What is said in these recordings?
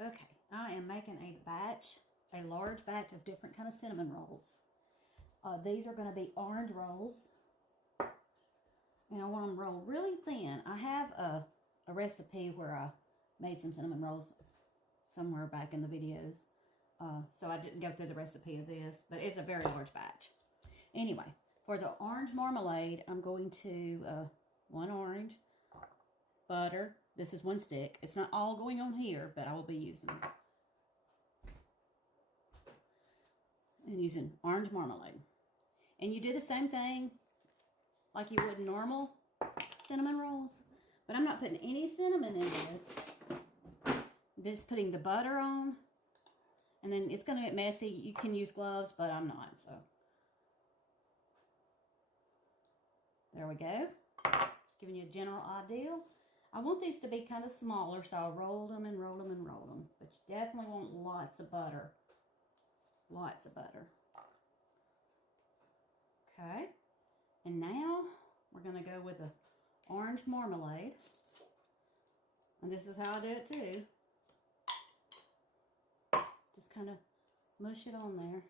Okay, I am making a large batch of different kind of cinnamon rolls. These are going to be orange rolls, and I want them rolled really thin. I have a recipe where I made some cinnamon rolls somewhere back in the videos, so I didn't go through the recipe of this, but it's a very large batch. Anyway, for the orange marmalade, I'm going to 1 orange, butter. This is 1 stick. It's not all going on here, but I will be using it. And using orange marmalade. And you do the same thing like you would normal cinnamon rolls. But I'm not putting any cinnamon in this. I'm just putting the butter on. And then it's going to get messy. You can use gloves, but I'm not. So there we go. Just giving you a general idea. I want these to be kind of smaller, so I'll roll them and roll them and roll them. But you definitely want lots of butter. Lots of butter. Okay. And now we're going to go with the orange marmalade. And this is how I do it too. Just kind of mush it on there.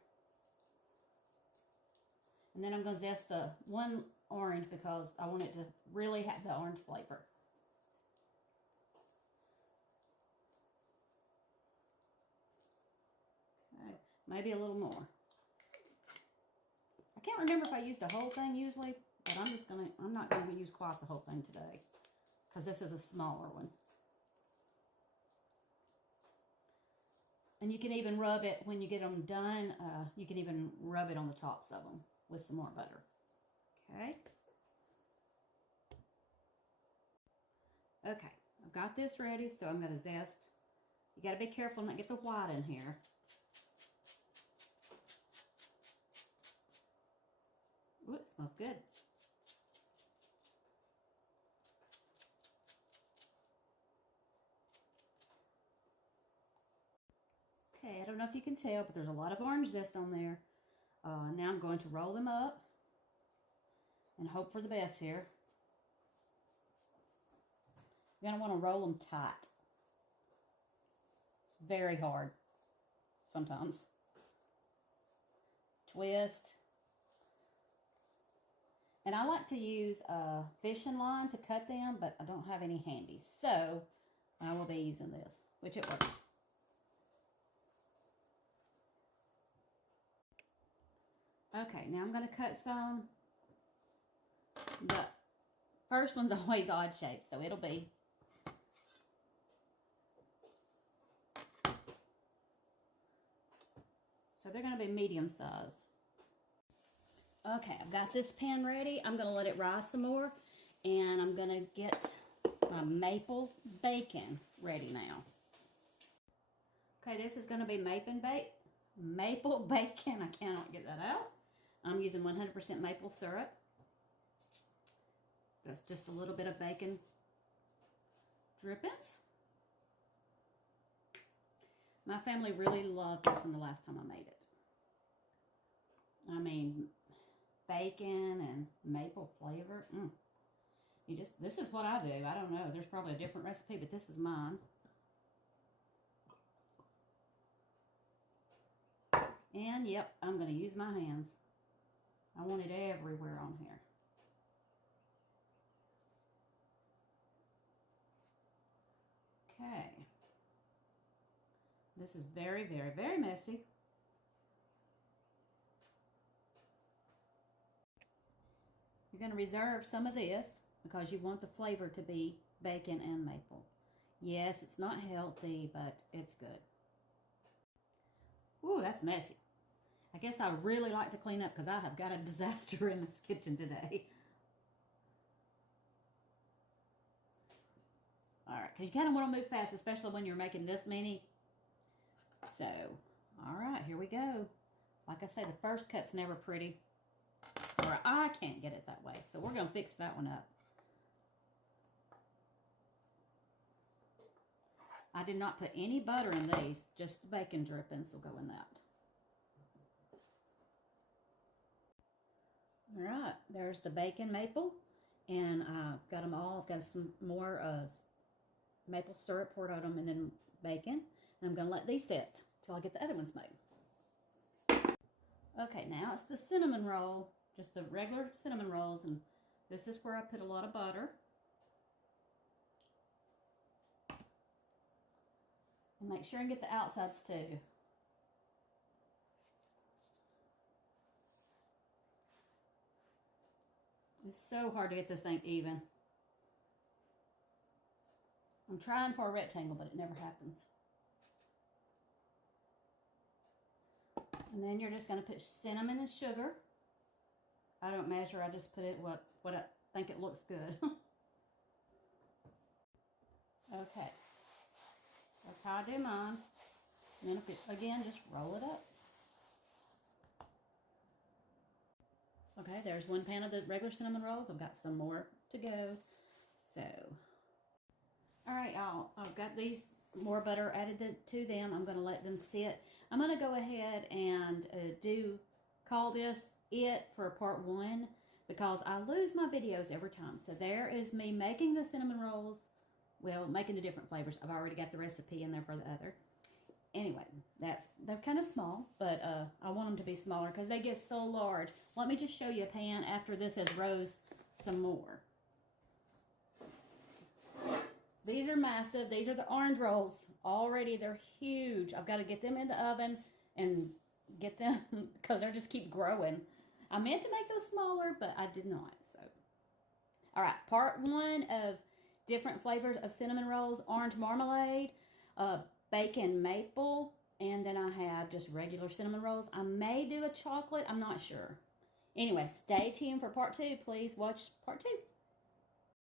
And then I'm going to zest the 1 orange because I want it to really have the orange flavor. Okay, maybe a little more. I can't remember if I used the whole thing usually, but I'm not going to use quite the whole thing today because this is a smaller one. And you can even rub it when you get them done. You can even rub it on the tops of them with some more butter. Okay. Okay, I've got this ready, so I'm going to zest. You got to be careful not to get the white in here. Ooh, it smells good. Okay, I don't know if you can tell, but there's a lot of orange zest on there. Now I'm going to roll them up and hope for the best here. You're going to want to roll them tight. It's very hard sometimes. Twist. And I like to use a fishing line to cut them, but I don't have any handy. So I will be using this, which it works. Okay, now I'm going to cut some. The first one's always odd shaped, so it'll be. So they're going to be medium size. Okay, I've got this pan ready. I'm going to let it rise some more. And I'm going to get my maple bacon ready now. Okay, this is going to be maple bacon. I cannot get that out. I'm using 100% maple syrup. That's just a little bit of bacon drippings. My family really loved this one the last time I made it. I mean, bacon and maple flavor. This is what I do. I don't know. There's probably a different recipe, but this is mine. And yep, I'm going to use my hands. I want it everywhere on here. Okay. This is very, very, very messy. You're going to reserve some of this because you want the flavor to be bacon and maple. Yes, it's not healthy, but it's good. Ooh, that's messy. I guess I really like to clean up because I have got a disaster in this kitchen today. Alright, because you kind of want to move fast, especially when you're making this many. So, alright, here we go. Like I say, the first cut's never pretty. Or I can't get it that way. So we're going to fix that one up. I did not put any butter in these. Just the bacon drippings will go in that. Alright, there's the bacon maple. And I've got them all. I've got some more maple syrup poured on them and then bacon. these sit till I get the other ones made. Okay, now it's the cinnamon roll, just the regular cinnamon rolls, and this is where I put a lot of butter. And make sure and get the outsides too. It's so hard to get this thing even. I'm trying for a rectangle, but it never happens. And then you're just going to put cinnamon and sugar. I don't measure, I just put it what I think it looks good. Okay. That's how I do mine. And then if it, again, just roll it up. Okay, there's one pan of the regular cinnamon rolls. I've got some more to go. So, all right, y'all. I've got these more butter added to them. I'm going to let them sit. I'm going to go ahead and call this it for part 1 because I lose my videos every time. So there is me making the cinnamon rolls. Well, making the different flavors. I've already got the recipe in there for the other. Anyway, they're kind of small, but I want them to be smaller because they get so large. Let me just show you a pan after this has rose some more. These are massive. These are the orange rolls. Already, they're huge. I've got to get them in the oven and get them because they just keep growing. I meant to make those smaller, but I did not. So, all right, part 1 of different flavors of cinnamon rolls, orange marmalade, bacon maple, and then I have just regular cinnamon rolls. I may do a chocolate, I'm not sure. Anyway, stay tuned for part 2. Please watch part 2.